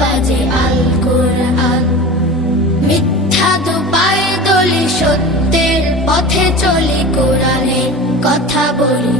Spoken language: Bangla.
বাজে আল কোরআন। মিথ্যা তো পায়ে দলি, সত্যের পথে চলি, কোরআনের কথা বলি।